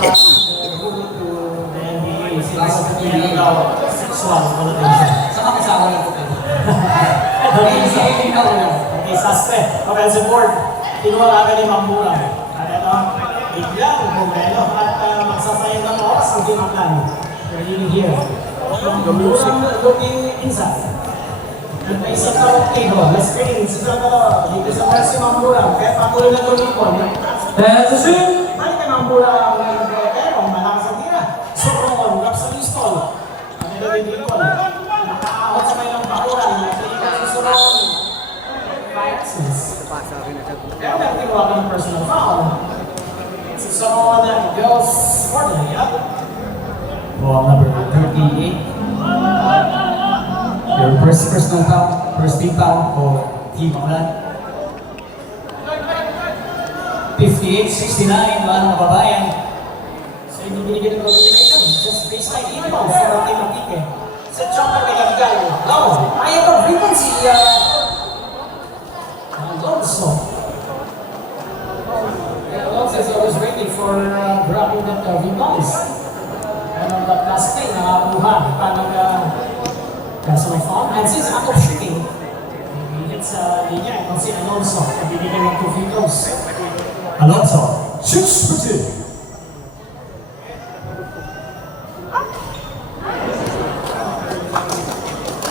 the NBA since meron daw sexual connotation. Saka kasama lang po kayo. Okay, suspect. Offensive board. Kinuha agad ni Mamura. At ito, biglang bumelo at magsasayang ng oras ang timaklan. You're really here. Looking inside. At may isang tawag table. Let's screen. Isang tawag. Dito sa Mercy Mamura. Kaya patuloy na tumipon. That's a shoot! Balik kay Mamura ang pero malakas ang tira. Sobrang rap sa pistol. At ito din Lincoln. Nakaahot sa kailang bakuran. Nakikita si Sobrang. Kaya may tinuwagan ng personal foul. Si Sobrang goes for the layup. Ball number 38. Your first personal foul, first team foul for Team Aklan. 58-69, mga kababayan. So hindi binigyan ng coordination. Just baseline inbound for Team Antique. Sa jumper kay Gabigal. No! Ayaw ka frequency. Alonso. Alonso is always waiting for grabbing that rebounds. And on that last play, nakakuha. Parang kaso may foul. And since out of shooting, maybe it's linya. Itong si Alonso. Nabibigyan ng 2 free throws. Alonso shoots for two.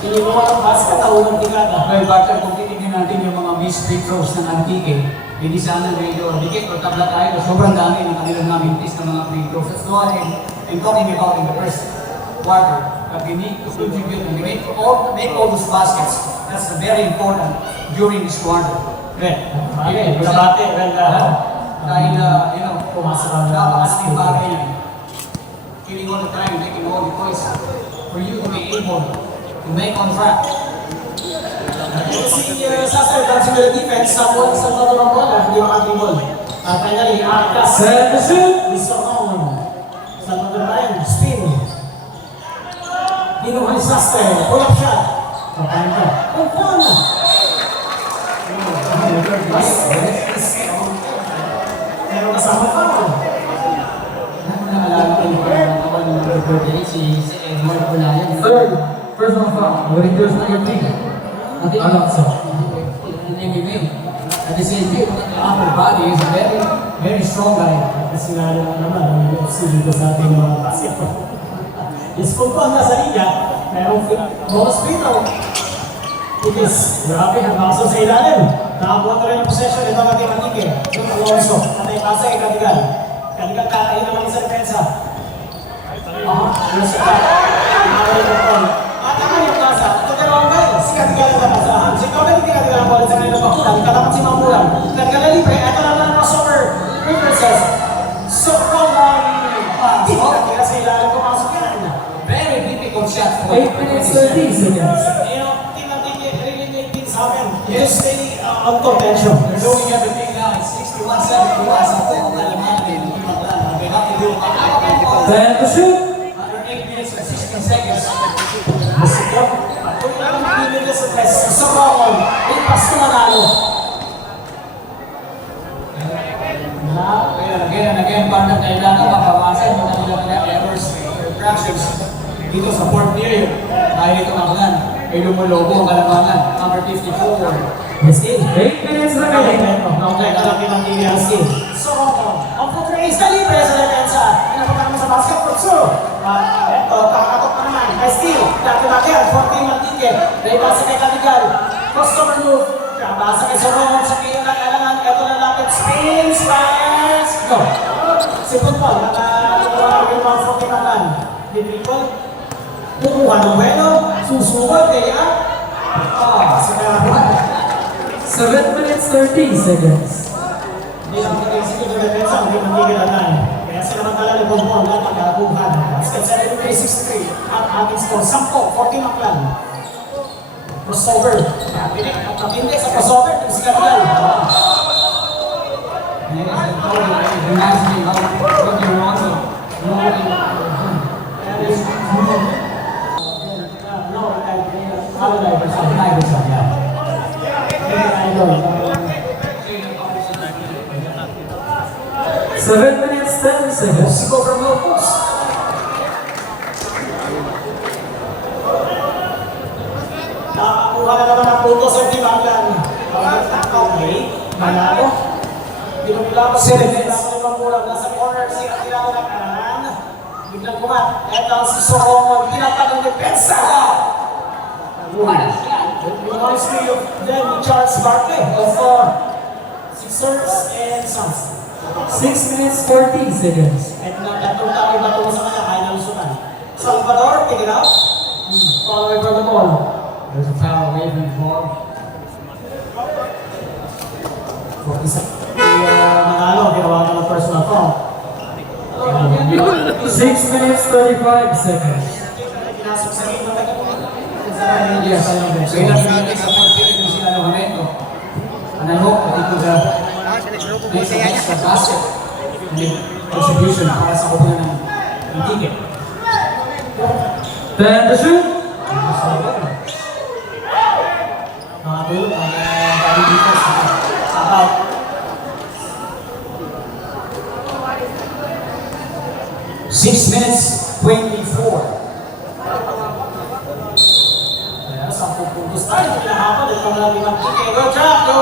Ininuha ng basket na unang tingada. Well, Barton, kung titignan natin yung mga missed free throws ng Antique, hindi sana medyo dikit o tabla tayo. Sobrang dami ng kanilang na-mintis ng mga free throws. Let's go ahead and talking about in the first quarter that we need to contribute and we need to make all those baskets. That's very important during this quarter. Okay, nabate. Dahil, you know, Pumasok ang napakalaking bagay yan. Killing all the time, making all the points for you to be able to make on track. Si Sasser, dancing with the defense, sa lado ng bola, hindi makatibol. Finally, Arcas. Set the shoot! Lisson. Sa lado na rin, spin. Kinuha ni Sasser, pull up shot. Papain ka. Pumpon na. Meron kasama foul. Naalala ko yung kawan ng birthday si Edward Bulayan. Third personal foul. What it does to your team? Alonso. At the same time, the upper body is a very, very strong guy. Kasi nga naman, ang UFC dito sa ating mga basketball. Yes, kung pa nasa liga, merong bonus free throw. It is, grabe, nagbaso sa ilalim. Nakabuhat na rin ang possession, ito ang ating Antique. Yung Alonso, at ay pasa kay Kadigal. Kadigal kakain naman sa depensa. Alonso ka. Nakawin ng ball. At naman yung pasa, ito pero ang guy, si Kadigal na napasahan. Si Kadigal hindi Kadigal ang ball sa kanila bakulan. Katapat si Mamuran. Kadigal na libre, ito na lang crossover. Reverses. Sobrang hindi Kadigal sa ilalim pumasok yan. Very difficult shot. 8 minutes 30 seconds. You stay on contention. They're doing everything now. It's 61-71 sa full Alemania. They have to do it. Set the shoot! Under 8 minutes and 16 seconds. Masikap. Kung lang pinili sa test, sa Ramon, ay pasto manalo. Again and again, partner, kailangan mapawasan yung kanilang mga errors, fractions dito sa fourth period. Dahil ito Aklan ay lumulobo ang kalamangan. Number 54. Yes, it. 8 minutes remaining. Nautay ka lang pinang TLC. So, ang puto is na libre sa depensa. Pinapunta naman sa basket for two. Eto, kakatok pa naman. Ay, still, dati-dati, 14 ang ticket. Dahil sa kay Kadigal. Customer move. Basa kay Soron. Sa kayo na kailangan. Eto na lapit. Spin, smash. Go. Si Football. Nakaluwa yung mga 14 naman. Di people. Kukuha ng bueno. Susuwag kaya. Sa kaya 7 minutes 30 seconds. Hindi lang pag-execute ng defensa, hindi mantigilan. Kaya sinamantala ni Bonbon na pag-abuhan. Basket 73-63. At ating score, 10, 14 ang plan. Crossover. At napindi sa crossover, si Kadigal. Imagining how what you want to No, 7 minutes 10 seconds. Musico from low post. Nakakuha na naman ang punto sa Team Aklan. Okay, manalo. Dinumilabas si Defensa ng Mambulang. Nasa corner si Atirano ng kanan. Biglang kumat. Ito ang si Sorong. Pinapa ng Defensa. Reminds me of then Charles Barkley of Sixers and Suns. 6 minutes 14 seconds. At nagtatong tayo na ito sa kanya kaya nalusutan. Salvador, pick it up. Fall away from the ball. There's a foul away from the ball. For isa, manalo, ginawa ka ng personal foul. 6 minutes 35 seconds. Pinasok sa rin, Yes, so yun ang pinagay sa fourth period ng si Alojamento. And I hope that he could make some extra basket and make contribution para sa kupunan ng ticket. 10 to shoot. mga tulog, dami dito sa about 6 minutes 24. kaya 10 puntos tayo, pinahapon, ito ang lagi ng ticket. Go, Jack! Go!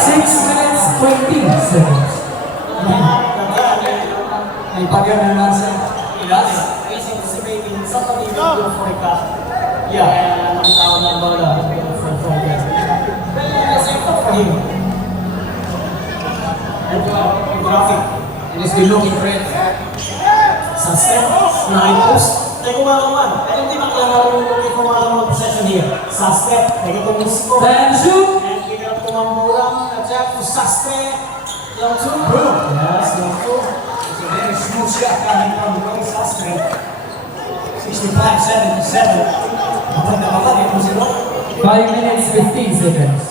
6 minutes 20 seconds. Ay pagyan na naman sa ilas. Anticipating somebody will go for a cut. Yeah, nakitawag ng bola from there. Kasi ito for him. And graphic. And it's been looking great. Sa step, na high post. Tayo kumakaman. I don't think makalaro yung kumakaman ng possession here. Sa step, tayo kumusiko. 10 to shoot. And pick up kumamburang. At to Sastre. Long two. Yes, long two. It's a very smooth shot coming from Roy Sastre. 65-77. Kapag nakapagay mo si Roy. 5 minutes 15 seconds.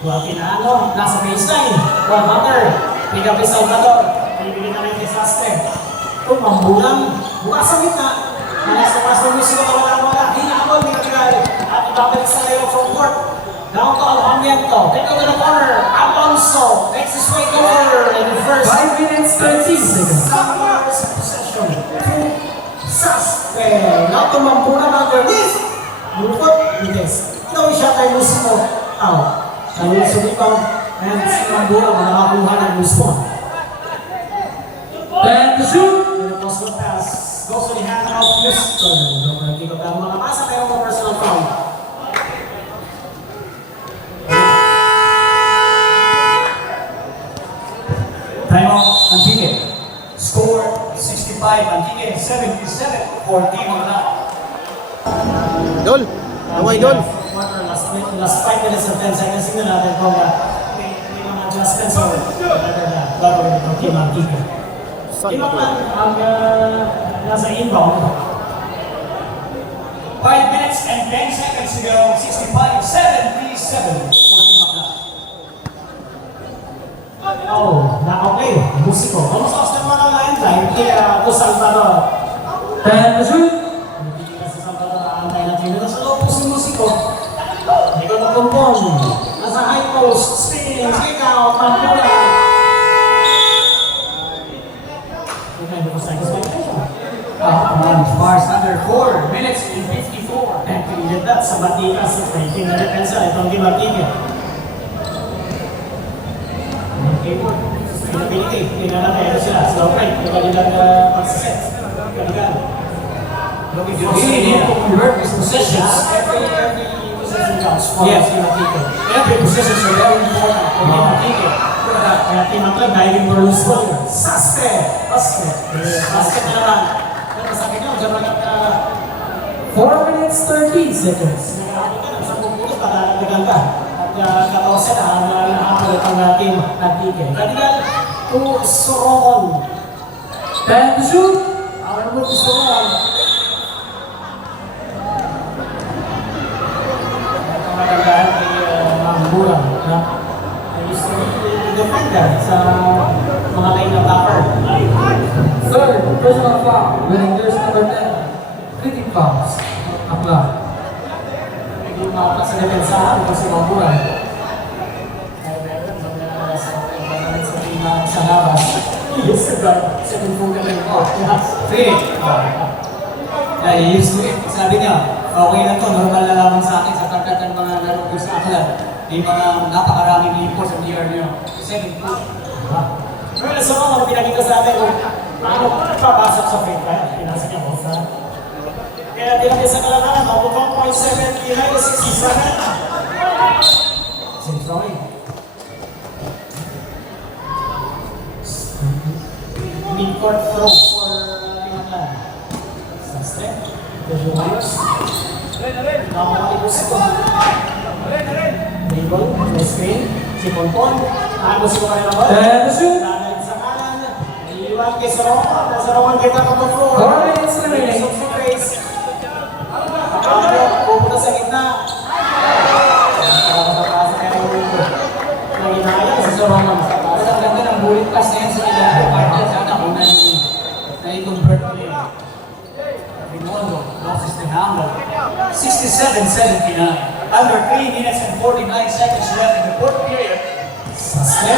Guatinano, nasa baseline. One hunter. Pick up is Salvador. Bibigyan na rin kay Sastre. Kung mambulang, bukas sa gitna. Nasa pastor music na wala. Hinabol, hindi ka at ibabalik sa layo from court. Down to Alojamiento. Take over the corner. Alonso makes his way over in the first. 5 minutes 13 seconds. Summer's possession. To Sastre. Now to mambulang underneath. Lupot, Vites. Ito yung shot ay Musimo. Out. Sa rebound. And si mambulang nakakakuha ng response. 10 to shoot. And the possible pass goes to the hand of Houston. Hindi ko tayo makapasa pero mo personal foul. Time out, Antique. Score 65, Antique 77 for Team Magna. Dol! Away, Dol! Last 5 minutes and 10 seconds na natin kung may mga adjustments o gagawin ng Team Antique. Team Aklan ang nasa inbound. 5 minutes and 10 seconds to go. 65-77 for Team Magna. Oh, na-okay. Musiko. Almost lost naman ang line drive kaya to Salvador. 10 to shoot. Hindi kasi Salvador naantay natin. Nasa loob po si Musiko. Hindi ko nakumpon. Nasa high post. Spin. Kick out. Pampula. Okay, because I guess my attention. Bars under 4 minutes and 54. Activated that sa Batikas. Rating na depensa. Itong Team Antique. Sustainability. Tingnan natin. Ito sila. Slow break. Yung kanilang pagsiset. Kanilang. You really need to convert these possessions. Every possession counts for Yes. Team Antique. Every possessions are very important for Team Antique. Kaya Team Aklan diving for loose ball. Sastre! Basket. Basket na naman. Pero sa akin yun, dyan lang 4 minutes 13 seconds. sa pupulit, patatagal ka. At 14 na ang nakapalit ang Team Antique. Kanilang to Soron. 10 to shoot. Ang mo to Soron. Ang matandaan kay Mambulang na defender sa mga lane ng topper. Third, personal foul. Winning jersey number 10. 3 team fouls. Aklan. Hindi makapag sa depensahan kung si Mambulang. Yes, sir. Second full ka rin po. Three. Used to it. Sabi niya, okay lang to, normal na lamang sa akin sa pagkat ng mga laro ko sa aklan. May mga napakaraming imports ang year niyo. Second full. Well, so mga pinakita sa atin kung paano papasok sa free time. Pinasa niya mo sa... Kaya tinagay sa kalanganan, ako 1.7, Pinay 67. Sintroy. Mid-court throw for Pinaglan. Sastre. Jojo Mayos. Nakakalibos ito. Dribble, nice screen. Si Ponpon. Ano si Kumain na ba? And shoot. Nanay sa kanan. Iiwan kay Sarongan. Sarongan kita on the floor. 4 minutes remaining. Of the race. Pupunta sa gitna. Nakakapasa kaya yung window. Nanginaya si Sarongan sa Mas taas. ang ganda ng bullet pass na yan sa Ilaro. Partner sana kung na-convert mo yun. Rimondo loses the handle. 67-79. Under 3 minutes and 49 seconds left in the fourth period. Sastre.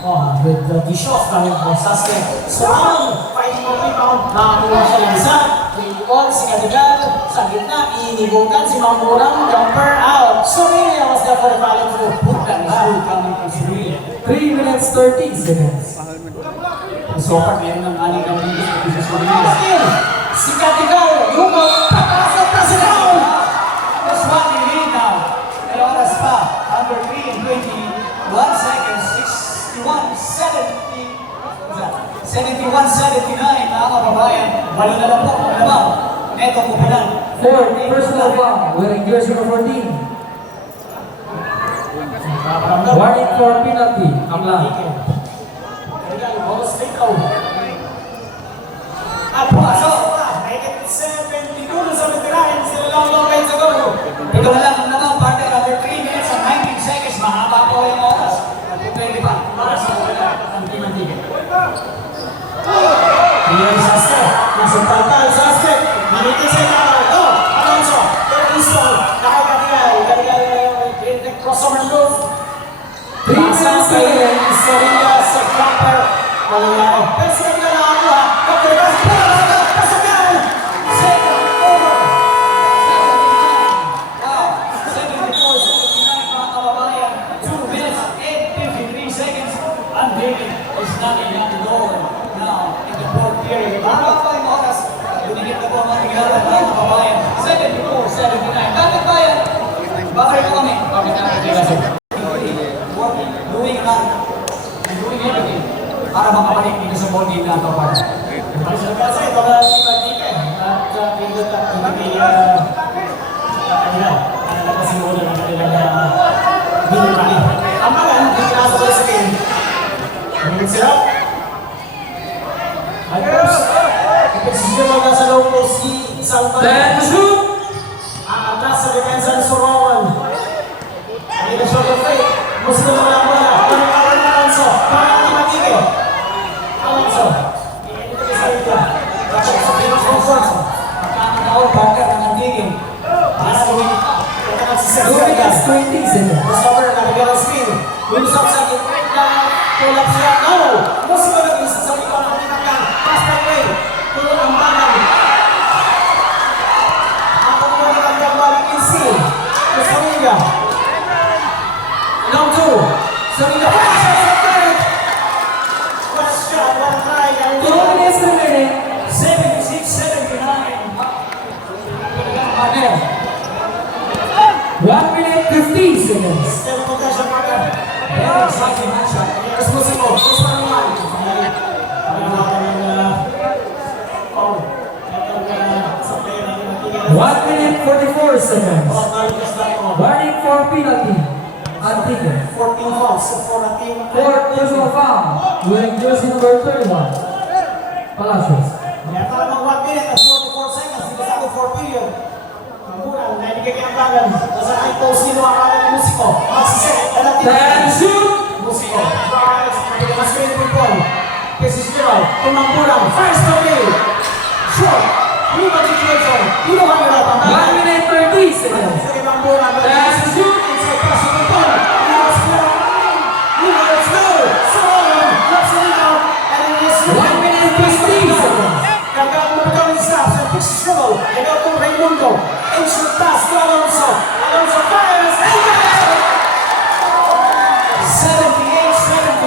Oh, with the dish off coming from Sastre. Sarongan, fighting on rebound. Nakakuha siya ng isa. Tuikot si Cadigal. Sa gitna, inibutan si Mamurang. Jumper out. Sorilla was there for the follow through. That is good coming from Sevilla. 3 minutes 13 seconds. So far, meron ng aning ng dito sa Pisa Sevilla. Still, si Cadigal. Lumot. Papasok na si Raul. That's what we need now. May oras pa. Under 3 and 21 seconds. 71-79, mga kababayan. Balo na lang po, malamang. Neto Kupilan. Fourth personal foul, wearing jersey number 14. Warning for penalty. Amla. Cadigal, ball straight out. At pumasok pa. 72-79. Sila lang long lines ago. Ito na lang, malamang, partner. Under 3 minutes and 19 seconds. Mahaba po yung oras. Pwede pa. Para sa Kupilan. Ang timan-tigan. Ian Sastre, nasa pagkal, Sastre, manitin sa ikaw, oh, Alonso, Terpiso, Cadigal, crossover move, 3 minutes remaining. Sorilla sa jumper, malulao, pero sa Cadigal nakakuha, pagkalipas, pasagal, second over. Wow, 74-79 mga kababayan. 2 minutes and 53 seconds. And David is knocking on the door now in the fourth period. Para pa yung oras, binigit na po ang ating lahat mga kababayan. 74-79. Bakit ba yan? Bakit po kami? Bakit na natin kasi? Working, doing run, and doing everything para makabalik dito sa ball game na ito. Kasi ito na si Magdike, at pindot at nagkasimulan ng kanilang binibali. Ang mga hindi kinasabay sa game. Minutes it up. High post. Ipagsisyo mo na sa low post si Salman. And shoot. Ang atras sa depensa ni Sorowan. Hindi na short of fake. Gusto mo lang muna. Panakawan na Alonso. Parang ni Magdike. Alonso. Ito ka sa ito. Kapag sa Pinos Comfort. Pagkakataon, partner ng Antigin. Para gawin ito. Ito ka si 2 minutes 20 seconds. Crossover, nabigyan ng spin. Winsok sa gitna. Tulap siya. No! Musi ba nag-isa sa likod ng pinagkan? Pass that way. Tulong ang banan. Ako mo na kanyang balik insi. To Sarilla. Now 2. Sarilla. Pasok sa third. Question. One try. 2 minutes remaining. 76-79. Partner. 1 minute 15 seconds. Still possession partner. Very exciting matchup. Yes, Musimo. First one naman. Oh. Sa player natin natin. 1 minute 44 seconds. Oh, nalikas na ako. Warning for penalty. Antigua. 14 fouls for a team. Fourth personal foul, wearing jersey number 31. Palacios. Kaya para mag 1 minute at 44 seconds, dito sa ating 4 period. Mabulang, nainigay ang bagan. Nasa high post nilo ang ating musiko. Magsiset, natin. And shoot! Musiko. Nabigyan ang screen football. Pesis Niro, tumambulang. First to me. Short. Lima Chichicho. Dino Hamilton. 1 minute 30 seconds. Sa tumambulang. And shoot! Inside pass to Pupon. Lima Chichicho. Lima Chichicho. Solomon. Left sa rebound. And pass to Alonso. Alonso fires and gets it! 78-79,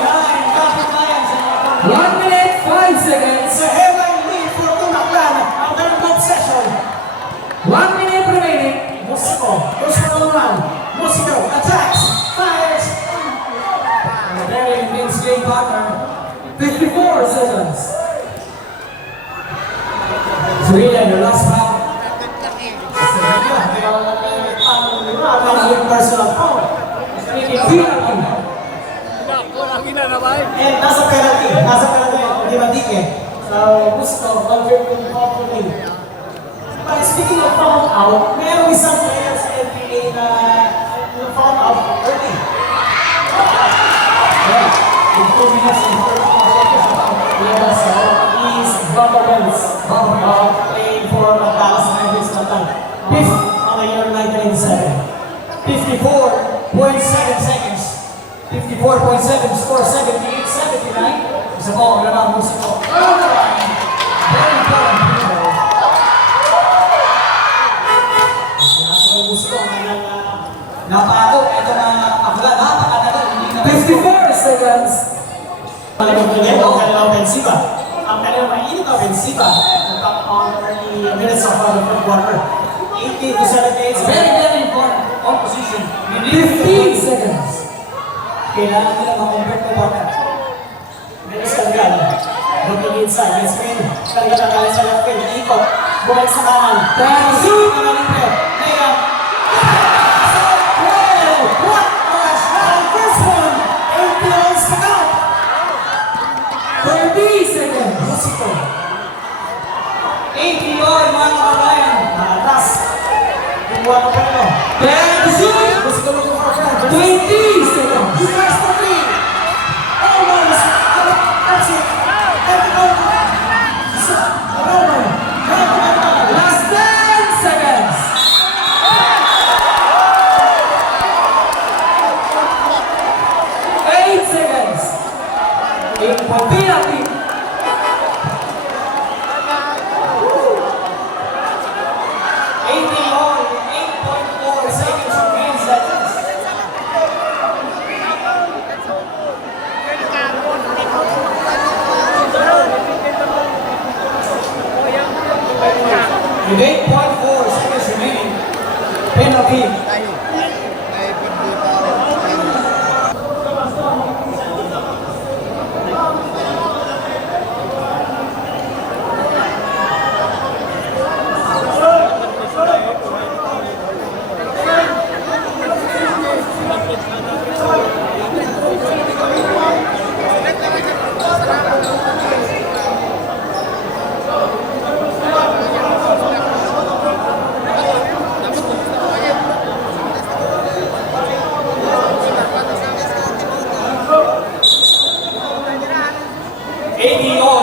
Rapid Lions and 1 minute, 5 seconds. It's a headline lead for Tumaklan after the possession. 1 minute remaining. Musico goes for the run. Musico attacks, fires. a very intense game partner. 54 seconds. Sweden, the last round. Personal foul. Penalty. And nasa penalty, di ba Dike? So, gusto, convert yung foul rin. But speaking of foul out, merong isang player sa NBA na foul out early. Yeah, in 2 minutes and 34 seconds. Yes, he's Bubba Wells. Playing for Dallas Mavericks na time. Fifth on the year 1997. 54.7 seconds. 54.7, score 78-79. Isa po, ang lamang Musico. Very important people. Gusto ng Napako, ito na akla, napakatagal, hindi na 54 seconds. ang kanilang ofensiba. Ang kanilang mainit na ofensiba on early minutes of the third quarter. 18 to 78. Very, very important on position. You need 15 seconds. kailangan nila mag-convert to water. Dennis Calgal. Looking inside. Yes, screen. Calgal na galing sa left field. Ikot. Bumalik sa kanan. Shoot! Nangalipre. Layup. What a shot! First one. 8 points to count. 30 seconds. Musico. 80 yun, mga kababayan. Atas. Kumuha ng pelo. And shoot. Musico looking for a friend. 20 seconds. He tries for three. Almost. That's it. Everyone. Roman. Last 10 seconds. 8 seconds. 8 point penalty. All, 8.4 seconds remains that with 8.4 seconds remaining, penalty. ADO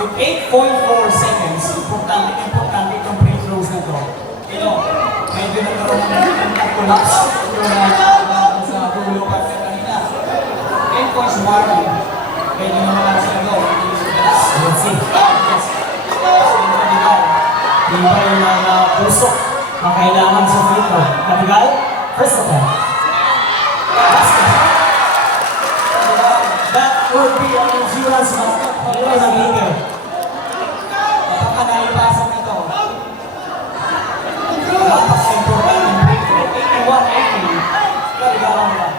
with 8.4 seconds. Importante itong free throws na to. Medyo nagkaroon ng collapse yung sa dulo pa kanina. 10 points margin. Medyo naman lang sa ito. Let's see. Di ba yung mga pusok ang kailangan sa free throw? Kapigal, first attempt. Basket. That would be an insurance basket. Ano na bigger? Kapag naipasan na ito, napaka-important yung free throw. 81-80. Kaligaran lang.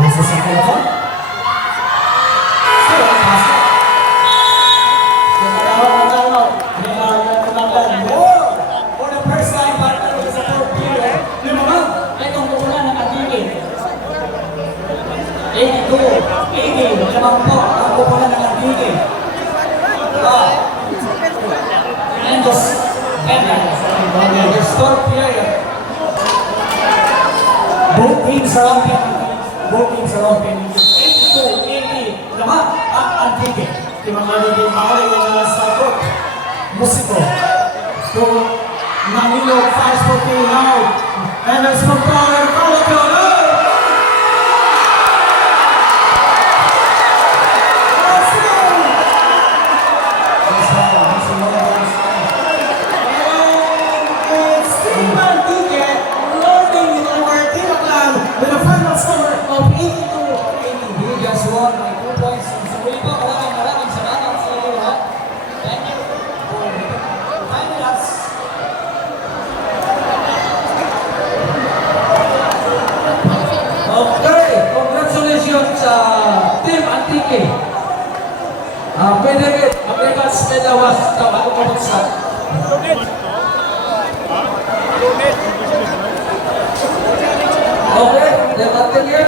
This is a good one. Still a basket. For the first time, partner sa fourth period, lumamang itong pupunan ng Antique. 82, 80, lamang po ang pupunan ng Antique. Tremendous headlines. The fourth period. Both teams are open. Both teams are open. 82, 80, lamang ang Antique. Timang magiging mahuli ng sa court. Musico. To Manilo, fires for three now. And there's from Power, follow to Pwede rin. Mag-rematch may lawas na bago pabagsak. Okay, then